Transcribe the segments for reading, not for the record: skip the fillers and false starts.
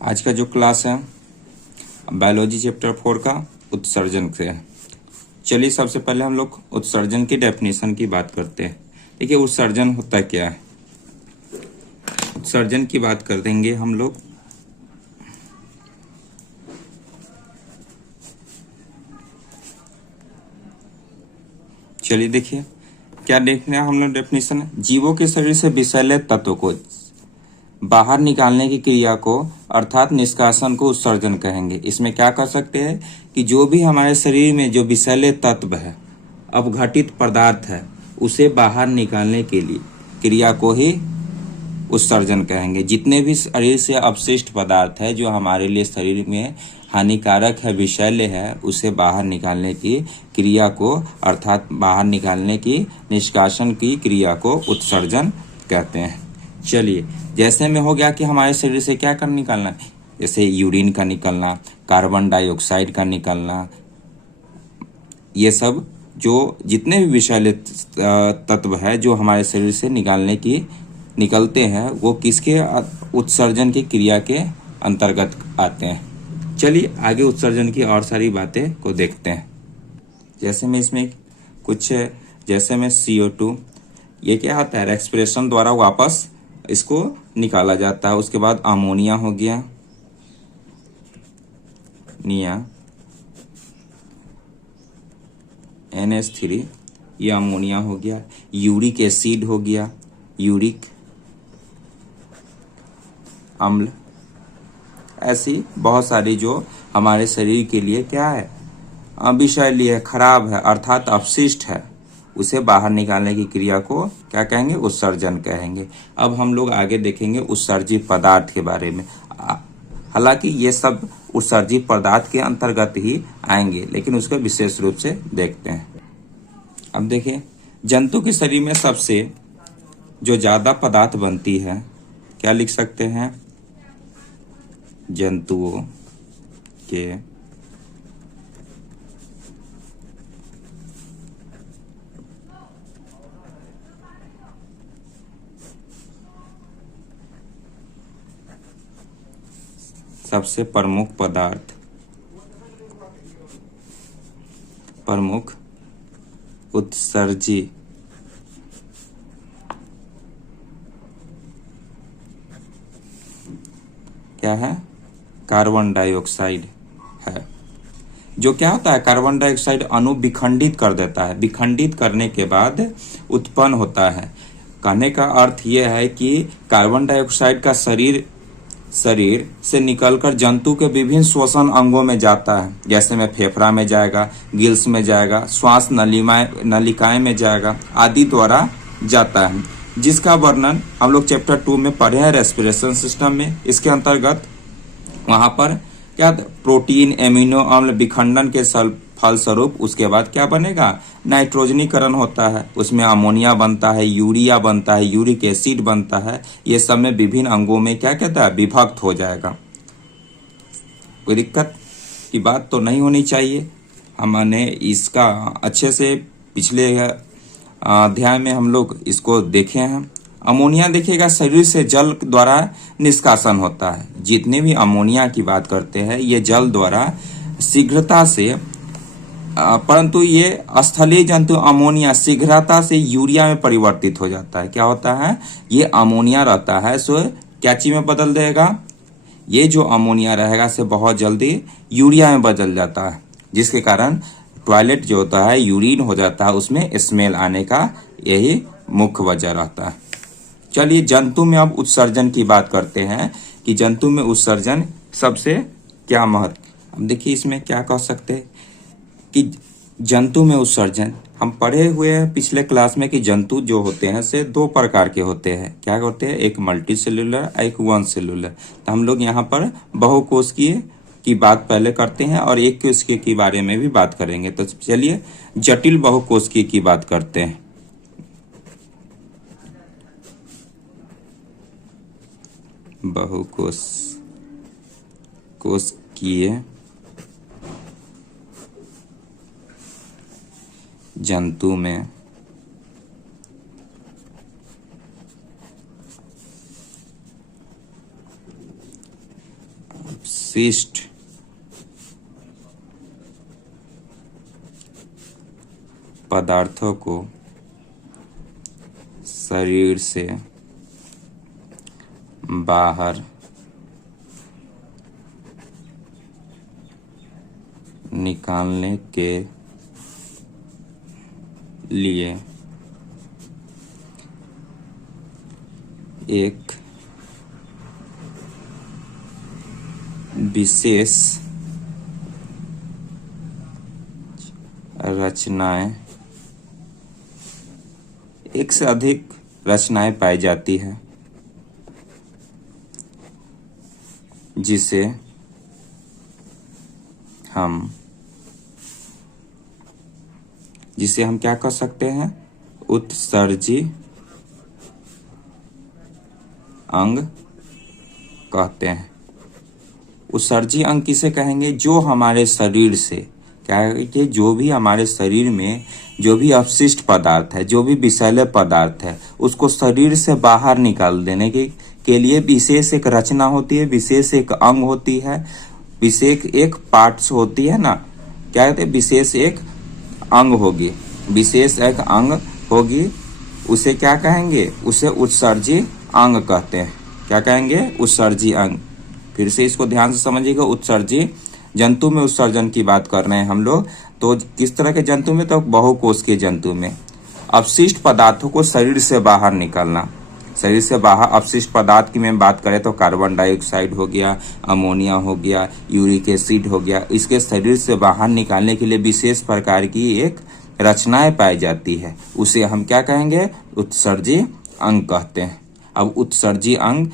आज का जो क्लास है बायोलॉजी चैप्टर 4 का उत्सर्जन से है। चलिए सबसे पहले हम लोग उत्सर्जन की डेफिनेशन की बात करते हैं। देखिए उत्सर्जन होता क्या है, उत्सर्जन की बात कर देंगे हम लोग। चलिए देखिए क्या देखना है हम लोग डेफिनेशन है, जीवों के शरीर से विषैले तत्व को बाहर निकालने की क्रिया को अर्थात निष्कासन को उत्सर्जन कहेंगे। इसमें क्या कर सकते हैं कि जो भी हमारे शरीर में जो विषैले तत्व है, अपघटित पदार्थ है, उसे बाहर निकालने के लिए क्रिया को ही उत्सर्जन कहेंगे। जितने भी शरीर से अपशिष्ट पदार्थ है जो हमारे लिए शरीर में हानिकारक है, विषैले है, उसे बाहर निकालने की क्रिया को अर्थात बाहर निकालने की निष्कासन की क्रिया को उत्सर्जन कहते हैं। चलिए जैसे में हो गया कि हमारे शरीर से क्या कर निकालना है, जैसे यूरिन का निकलना, कार्बन डाइऑक्साइड का निकलना, ये सब जो जितने भी विषैले तत्व है जो हमारे शरीर से निकलते हैं वो किसके उत्सर्जन की क्रिया के अंतर्गत आते हैं। चलिए आगे उत्सर्जन की और सारी बातें को देखते हैं। जैसे में इसमें कुछ जैसे में CO2 ये क्या आता है, रेस्पिरेशन द्वारा वापस इसको निकाला जाता है। उसके बाद अमोनिया हो गया, NH3 ये अमोनिया हो गया, यूरिक एसिड हो गया, यूरिक अम्ल, ऐसी बहुत सारी जो हमारे शरीर के लिए क्या है, विषैली है, खराब है, अर्थात अपशिष्ट है, उसे बाहर निकालने की क्रिया को क्या कहेंगे, उत्सर्जन कहेंगे। अब हम लोग आगे देखेंगे उत्सर्जित पदार्थ के बारे में। हालांकि ये सब उत्सर्जित पदार्थ के अंतर्गत ही आएंगे, लेकिन उसको विशेष रूप से देखते हैं। अब देखिए जंतु के शरीर में सबसे जो ज्यादा पदार्थ बनती है, क्या लिख सकते हैं, जंतुओं के सबसे प्रमुख उत्सर्जी क्या है, कार्बन डाइऑक्साइड है। जो क्या होता है, कार्बन डाइऑक्साइड अणु विखंडित कर देता है, विखंडित करने के बाद उत्पन्न होता है। कहने का अर्थ यह है कि कार्बन डाइऑक्साइड का शरीर से निकलकर जंतु के विभिन्न श्वसन अंगों में जाता है। जैसे में फेफड़ा में जाएगा, गिल्स में जाएगा, श्वास नलिकाएं में जाएगा, आदि द्वारा जाता है, जिसका वर्णन हम लोग चैप्टर 2 में पढ़े हैं रेस्पिरेशन सिस्टम में। इसके अंतर्गत वहां पर क्या प्रोटीन एमिनो अम्ल विखंडन के फलस्वरूप उसके बाद क्या बनेगा, नाइट्रोजनीकरण होता है, उसमें अमोनिया बनता है, यूरिया बनता है, यूरिक एसिड बनता है। ये सब में विभिन्न अंगों में क्या कहता है, विभक्त हो जाएगा। कोई दिक्कत की बात तो नहीं होनी चाहिए। हमने इसका अच्छे से पिछले अध्याय में हम लोग इसको देखे हैं। अमोनिया देखिएगा शरीर से जल द्वारा निष्कासन होता है। जितने भी अमोनिया की बात करते हैं ये जल द्वारा शीघ्रता से, परंतु ये स्थलीय जंतु अमोनिया शीघ्रता से यूरिया में परिवर्तित हो जाता है। क्या होता है, ये अमोनिया रहता है सो क्या चीज में बदल देगा, ये जो अमोनिया रहेगा से बहुत जल्दी यूरिया में बदल जाता है, जिसके कारण टॉयलेट जो होता है यूरिन हो जाता है, उसमें स्मेल आने का यही मुख्य वजह रहता है। चलिए जंतु में अब उत्सर्जन की बात करते हैं कि जंतु में उत्सर्जन सबसे क्या महत्व। अब देखिए इसमें क्या कह सकते हैं कि जंतु में उत्सर्जन हम पढ़े हुए हैं पिछले क्लास में कि जंतु जो होते हैं से दो प्रकार के होते हैं। क्या होते हैं, एक मल्टी सेलुलर, एक वन सेलुलर। तो हम लोग यहाँ पर बहुकोशिकीय की बात पहले करते हैं और एक कोशिकीय के बारे में भी बात करेंगे। तो चलिए जटिल बहुकोशिकीय की बात करते हैं। बहुकोशिकीय जंतु में अपशिष्ट पदार्थों को शरीर से बाहर निकालने के लिए एक विशेष रचनाएं, एक से अधिक रचनाएं पाई जाती है जिसे हम क्या कर सकते हैं, उत्सर्जी अंग कहते हैं। उत्सर्जी अंग किसे कहेंगे, जो हमारे शरीर से क्या है कि जो भी हमारे शरीर में जो भी अपशिष्ट पदार्थ है, जो भी विषैले पदार्थ है, उसको शरीर से बाहर निकाल देने के लिए विशेष एक रचना होती है, विशेष एक अंग होती है, विशेष एक पार्ट्स होती है ना, क्या कहते हैं, विशेष एक अंग होगी, विशेष एक अंग होगी, उसे क्या कहेंगे, उसे उत्सर्जी अंग कहते हैं। क्या कहेंगे, उत्सर्जी अंग। फिर से इसको ध्यान से समझिएगा, उत्सर्जी जंतु में उत्सर्जन की बात कर रहे हैं हम लोग। तो किस तरह के जंतु में, तो बहुकोशिकीय जंतु में अपशिष्ट पदार्थों को शरीर से बाहर निकालना। शरीर से बाहर अपशिष्ट पदार्थ की मैं बात करें तो कार्बन डाइऑक्साइड हो गया, अमोनिया हो गया, यूरिक एसिड हो गया, इसके शरीर से बाहर निकालने के लिए विशेष प्रकार की एक रचनाएं पाई जाती है, उसे हम क्या कहेंगे, उत्सर्जी अंग कहते हैं। अब उत्सर्जी अंग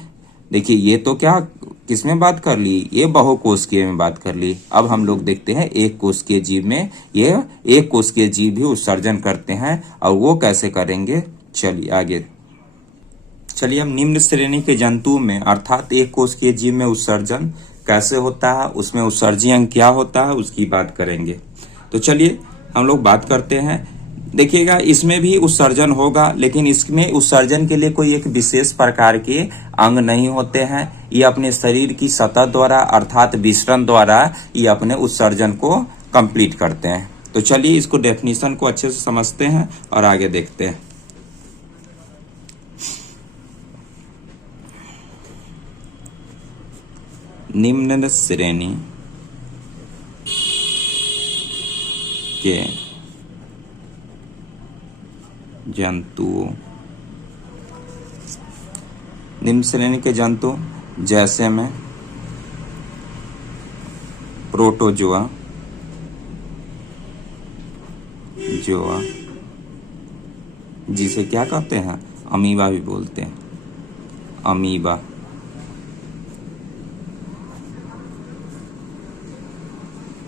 देखिए, ये तो क्या किसमें बात कर ली, ये बहुकोशिकीय में बात कर ली। अब हम लोग देखते हैं एक कोशिकीय जीव में, ये एक कोशिकीय जीव भी उत्सर्जन करते हैं, और वो कैसे करेंगे, चलिए आगे। चलिए हम निम्न श्रेणी के जंतु में अर्थात एक कोशिकीय जीव में उत्सर्जन कैसे होता है, उसमें उत्सर्जी अंग क्या होता है, उसकी बात करेंगे। तो चलिए हम लोग बात करते हैं। देखिएगा, इसमें भी उत्सर्जन होगा, लेकिन इसमें उत्सर्जन के लिए कोई एक विशेष प्रकार के अंग नहीं होते हैं। ये अपने शरीर की सतह द्वारा अर्थात विसरण द्वारा ये अपने उत्सर्जन को कंप्लीट करते हैं। तो चलिए इसको डेफिनेशन को अच्छे से समझते हैं और आगे देखते हैं। निम्न श्रेणी के जंतुओं, निम्न श्रेणी के जंतु जैसे में प्रोटोजोआ, जोआ, जिसे क्या कहते हैं, अमीबा भी बोलते हैं, अमीबा,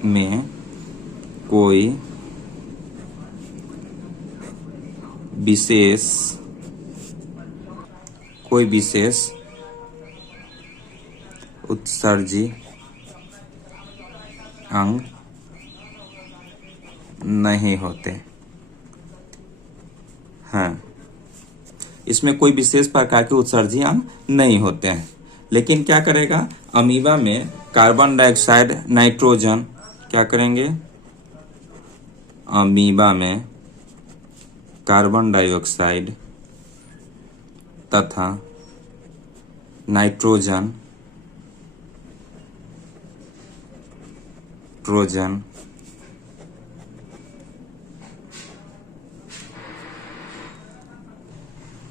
में कोई विशेष उत्सर्जी अंग नहीं होते हैं। इसमें कोई विशेष प्रकार के उत्सर्जी अंग नहीं होते हैं, लेकिन क्या करेगा, अमीबा में कार्बन डाइऑक्साइड, नाइट्रोजन, क्या करेंगे, अमीबा में कार्बन डाइऑक्साइड तथा नाइट्रोजन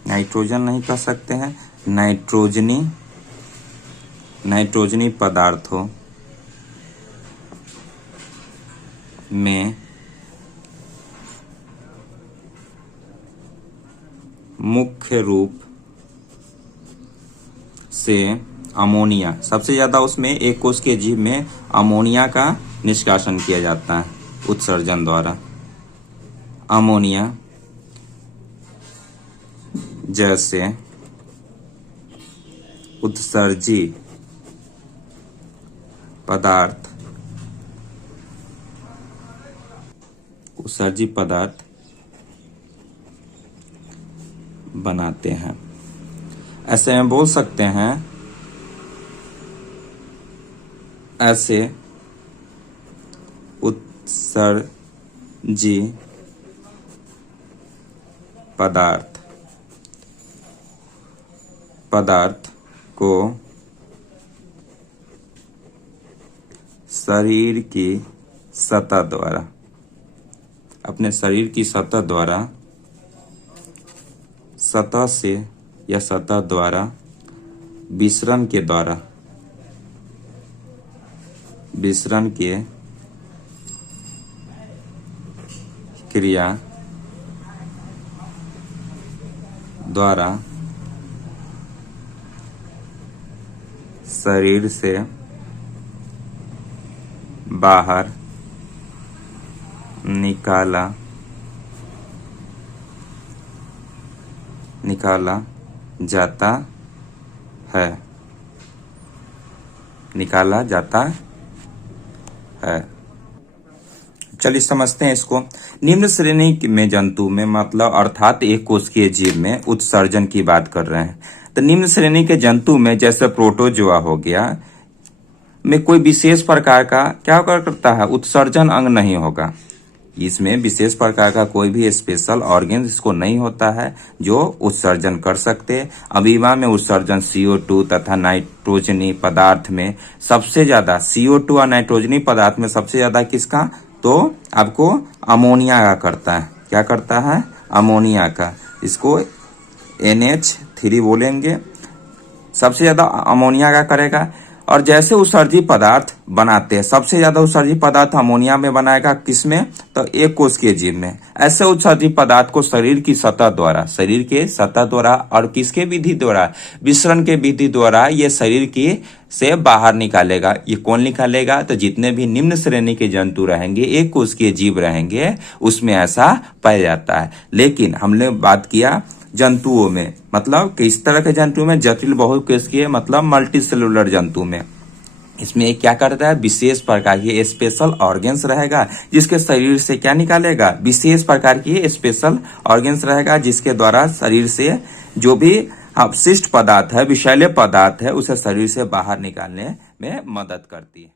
नाइट्रोजन नहीं कह सकते हैं, नाइट्रोजनी पदार्थों में मुख्य रूप से अमोनिया, सबसे ज्यादा उसमें एक कोशिकीय जीव में अमोनिया का निष्कासन किया जाता है उत्सर्जन द्वारा। अमोनिया जैसे उत्सर्जी पदार्थ बनाते हैं। ऐसे में बोल सकते हैं ऐसे उत्सर्जी पदार्थ को शरीर की सतह द्वारा, अपने शरीर की सतह द्वारा, सतह से या सतह द्वारा विसरण के क्रिया द्वारा शरीर से बाहर निकाला जाता है। चलिए समझते हैं इसको। निम्न श्रेणी में जंतु में मतलब अर्थात एक कोशिकीय जीव में उत्सर्जन की बात कर रहे हैं। तो निम्न श्रेणी के जंतु में जैसे प्रोटोजोआ हो गया में कोई विशेष प्रकार का क्या करता है, उत्सर्जन अंग नहीं होगा। इसमें विशेष प्रकार का कोई भी स्पेशल ऑर्गन इसको नहीं होता है जो उत्सर्जन कर सकते। अमीबा में उत्सर्जन CO2 तथा नाइट्रोजनी पदार्थ में सबसे ज्यादा, CO2 और नाइट्रोजनी पदार्थ में सबसे ज्यादा किसका, तो आपको अमोनिया का करता है। क्या करता है, अमोनिया का। इसको NH3 बोलेंगे, सबसे ज्यादा अमोनिया का करेगा। और जैसे उत्सर्जी पदार्थ बनाते हैं, सबसे ज्यादा उत्सर्जी पदार्थ अमोनिया में बनाएगा, किसमें, तो एक कोशिकीय जीव में। ऐसे उत्सर्जी पदार्थ को शरीर की सतह द्वारा, शरीर के सतह द्वारा और किसके विधि द्वारा, विसरण के विधि द्वारा ये शरीर की से बाहर निकालेगा। ये कौन निकालेगा, तो जितने भी निम्न श्रेणी के जंतु रहेंगे, एक कोशिकीय जीव रहेंगे, उसमें ऐसा पाया जाता है। लेकिन हमने बात किया जंतुओं में, मतलब किस तरह के जंतु में, जटिल बहुकोशिकीय मतलब मल्टी सेलुलर जंतु में। इसमें क्या करता है, विशेष प्रकार की स्पेशल ऑर्गन्स रहेगा जिसके शरीर से क्या निकालेगा, विशेष प्रकार की स्पेशल ऑर्गन्स रहेगा जिसके द्वारा शरीर से जो भी अपशिष्ट पदार्थ है, विषैले पदार्थ है, उसे शरीर से बाहर निकालने में मदद करती है।